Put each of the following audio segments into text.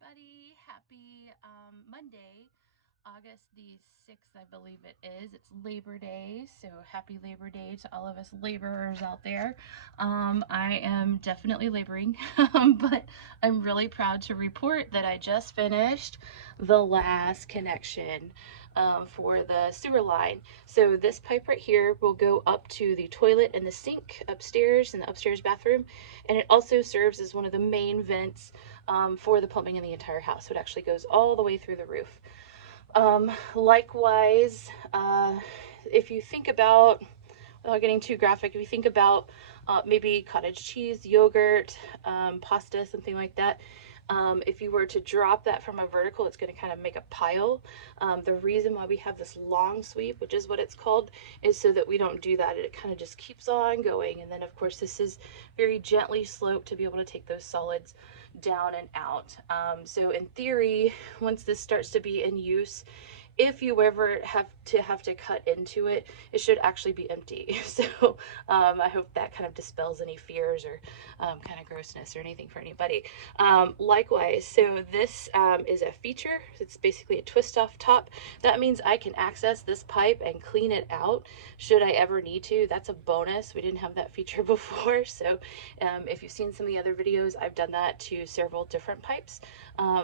everybody. Happy Monday, August the 6th, I believe it is. It's Labor Day, so happy Labor Day to all of us laborers out there. I am definitely laboring, but I'm really proud to report that I just finished the last connection for the sewer line. So this pipe right here will go up to the toilet and the sink upstairs in the upstairs bathroom, and it also serves as one of the main vents for the plumbing in the entire house. So it actually goes all the way through the roof. Likewise, if you think about, without getting too graphic, if you think about maybe cottage cheese, yogurt, pasta, something like that, if you were to drop that from a vertical, it's going to kind of make a pile. The reason why we have this long sweep, which is what it's called, is so that we don't do that. It kind of just keeps on going. And then, of course, this is very gently sloped to be able to take those solids down and out. So in theory, once this starts to be in use, if you ever have to cut into it, it should actually be empty. So I hope that kind of dispels any fears or kind of grossness or anything for anybody. Likewise, so this is a feature. It's basically a twist off top. That means I can access this pipe and clean it out should I ever need to. That's a bonus. We didn't have that feature before. So if you've seen some of the other videos, I've done that to several different pipes.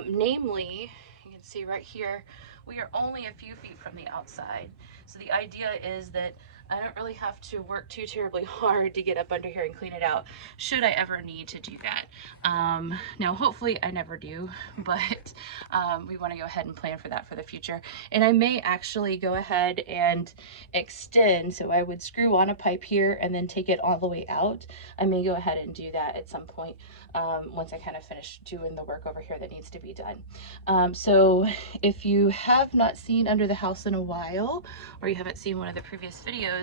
Namely, you can see right here, we are only a few feet from the outside. So the idea is that I don't really have to work too terribly hard to get up under here and clean it out, should I ever need to do that. Now, hopefully I never do, but we want to go ahead and plan for that for the future. And I may actually go ahead and extend, so I would screw on a pipe here and then take it all the way out. I may go ahead and do that at some point once I kind of finish doing the work over here that needs to be done. So if you have not seen under the house in a while, or you haven't seen one of the previous videos,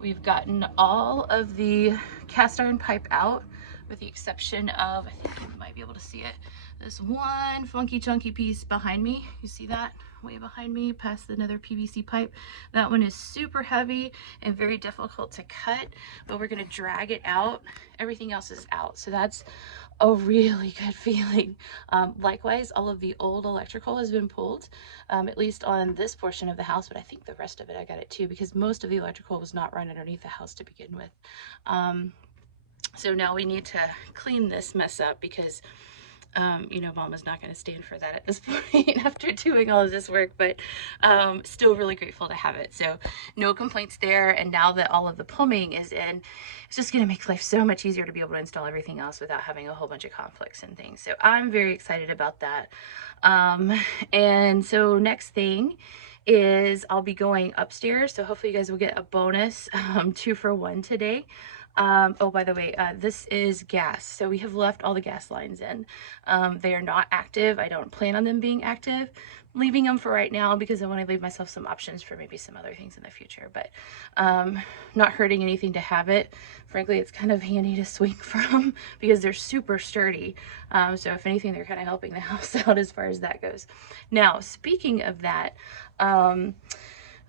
we've gotten all of the cast iron pipe out, with the exception of, I think you might be able to see it, this one funky chunky piece behind me. You see that way behind me past another PVC pipe? That one is super heavy and very difficult to cut, but we're going to drag it out. Everything else is out, so that's a really good feeling. Likewise, all of the old electrical has been pulled, at least on this portion of the house, but I think the rest of it I got it too, because most of the electrical was not run underneath the house to begin with. So now we need to clean this mess up, because you know, Mama's not going to stand for that at this point after doing all of this work, but still really grateful to have it. So no complaints there. And now that all of the plumbing is in, it's just going to make life so much easier to be able to install everything else without having a whole bunch of conflicts and things. So I'm very excited about that. And so next thing is I'll be going upstairs. So hopefully you guys will get a bonus 2-for-1 today. Oh, by the way, this is gas. So we have left all the gas lines in. They are not active. I don't plan on them being active. I'm leaving them for right now because I want to leave myself some options for maybe some other things in the future, but not hurting anything to have it. Frankly, it's kind of handy to swing from because they're super sturdy. So if anything, they're kind of helping the house out as far as that goes. Now, speaking of that,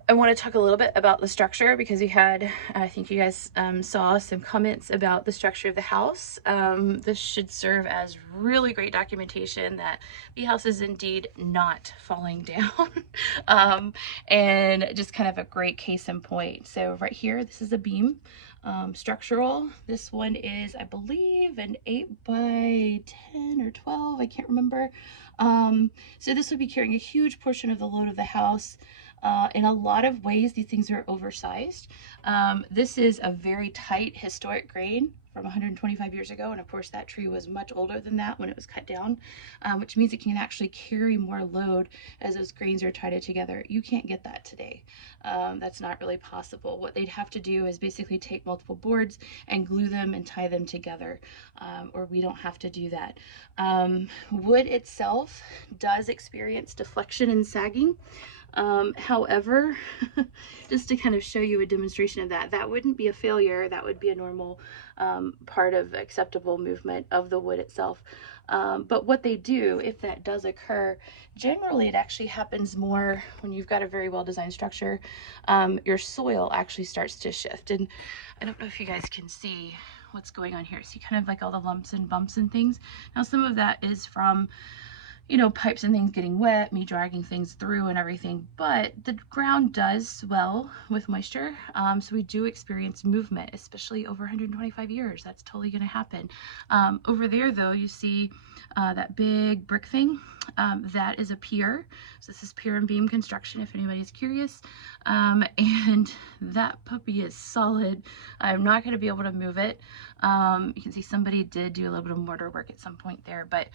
I want to talk a little bit about the structure, because we had, I think you guys saw some comments about the structure of the house. This should serve as really great documentation that the house is indeed not falling down, and just kind of a great case in point. So right here, this is a beam. Structural. This one is, I believe, an 8x10 or 12. I can't remember. So this would be carrying a huge portion of the load of the house. In a lot of ways, these things are oversized. This is a very tight historic grain from 125 years ago, and of course that tree was much older than that when it was cut down, which means it can actually carry more load as those grains are tied together. You can't get that today. That's not really possible. What they'd have to do is basically take multiple boards and glue them and tie them together, or we don't have to do that. Wood itself does experience deflection and sagging. However, just to kind of show you a demonstration of that, that wouldn't be a failure. That would be a normal part of acceptable movement of the wood itself. But what they do, if that does occur, generally it actually happens more when you've got a very well-designed structure. Your soil actually starts to shift. And I don't know if you guys can see what's going on here. See kind of like all the lumps and bumps and things. Now some of that is from you know, pipes and things getting wet, me dragging things through and everything, but the ground does swell with moisture. So we do experience movement, especially over 125 years. That's totally going to happen. Over there, though, you see that big brick thing. That is a pier. So this is pier and beam construction, if anybody's curious. And that puppy is solid. I'm not going to be able to move it. You can see somebody did do a little bit of mortar work at some point there, but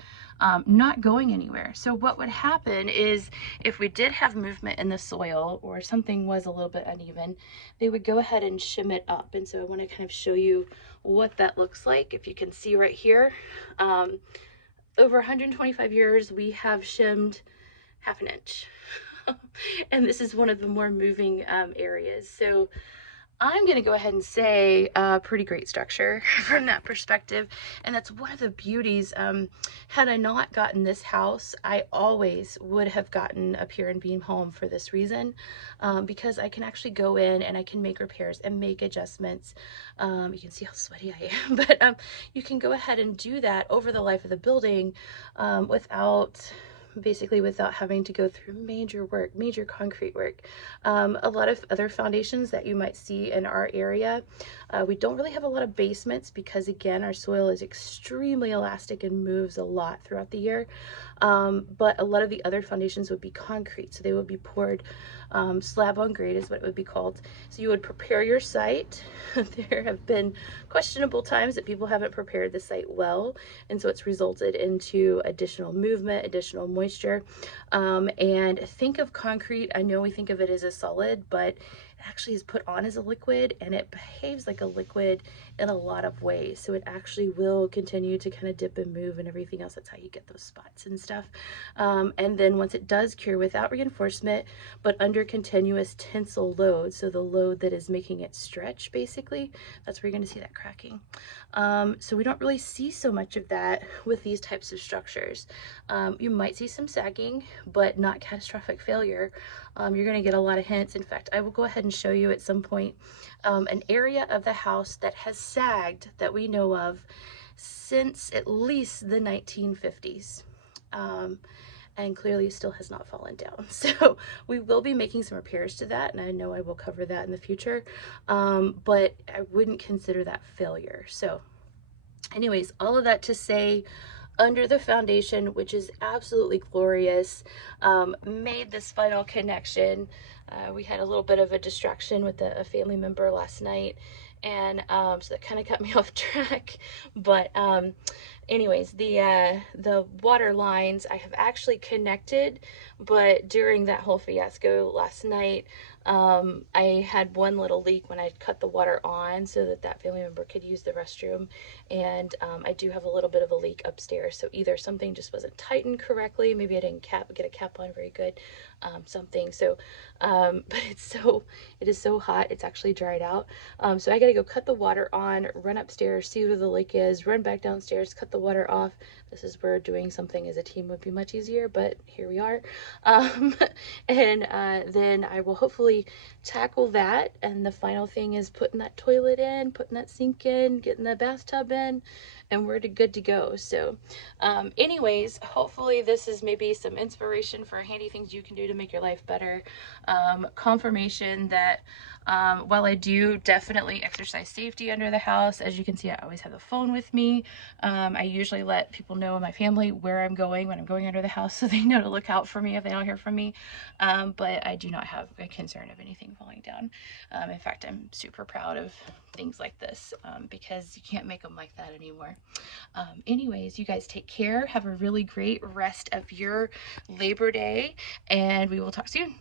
not going anywhere. So what would happen is if we did have movement in the soil or something was a little bit uneven, they would go ahead and shim it up. And so I want to kind of show you what that looks like. If you can see right here, over 125 years, we have shimmed half an inch. And this is one of the more moving areas. So I'm going to go ahead and say pretty great structure from that perspective. And that's one of the beauties. Had I not gotten this house, I always would have gotten a pier and beam home for this reason, because I can actually go in and I can make repairs and make adjustments. You can see how sweaty I am, but you can go ahead and do that over the life of the building without having to go through major work, major concrete work. A lot of other foundations that you might see in our area, we don't really have a lot of basements because, again, our soil is extremely elastic and moves a lot throughout the year. But a lot of the other foundations would be concrete, so they would be poured slab on grade is what it would be called. So you would prepare your site. There have been questionable times that people haven't prepared the site well, and so it's resulted into additional movement, additional moisture. And think of concrete, I know we think of it as a solid, but it actually is put on as a liquid, and it behaves like a liquid in a lot of ways. So it actually will continue to kind of dip and move and everything else. That's how you get those spots and stuff. And then once it does cure without reinforcement, but under continuous tensile load, so the load that is making it stretch, basically, that's where you're going to see that cracking. So we don't really see so much of that with these types of structures. You might see some sagging, but not catastrophic failure. You're going to get a lot of hints. In fact, I will go ahead and show you at some point an area of the house that has sagged that we know of since at least the 1950s. And clearly still has not fallen down. So we will be making some repairs to that, and I know I will cover that in the future, but I wouldn't consider that failure. So anyways, all of that to say, under the foundation, which is absolutely glorious, made this final connection. We had a little bit of a distraction with a family member last night, and so that kind of got me off track. But anyways, the water lines I have actually connected, but during that whole fiasco last night, I had one little leak when I cut the water on so that family member could use the restroom, and I do have a little bit of a leak upstairs. So either something just wasn't tightened correctly, maybe I didn't get a cap on very good, something. So but it is so hot, it's actually dried out. So I gotta go cut the water on, run upstairs, see where the leak is, run back downstairs, cut the water off. This is where doing something as a team would be much easier, but here we are. And then I will hopefully tackle that, and the final thing is putting that toilet in, putting that sink in, getting the bathtub in, and we're good to go. So anyways, hopefully this is maybe some inspiration for handy things you can do to make your life better. Confirmation that while I do definitely exercise safety under the house, as you can see, I always have the phone with me. I usually let people know in my family where I'm going when I'm going under the house, so they know to look out for me if they don't hear from me. But I do not have a concern of anything falling down. In fact, I'm super proud of things like this, because you can't make them like that anymore. Anyways, you guys take care. Have a really great rest of your Labor Day, and we will talk soon.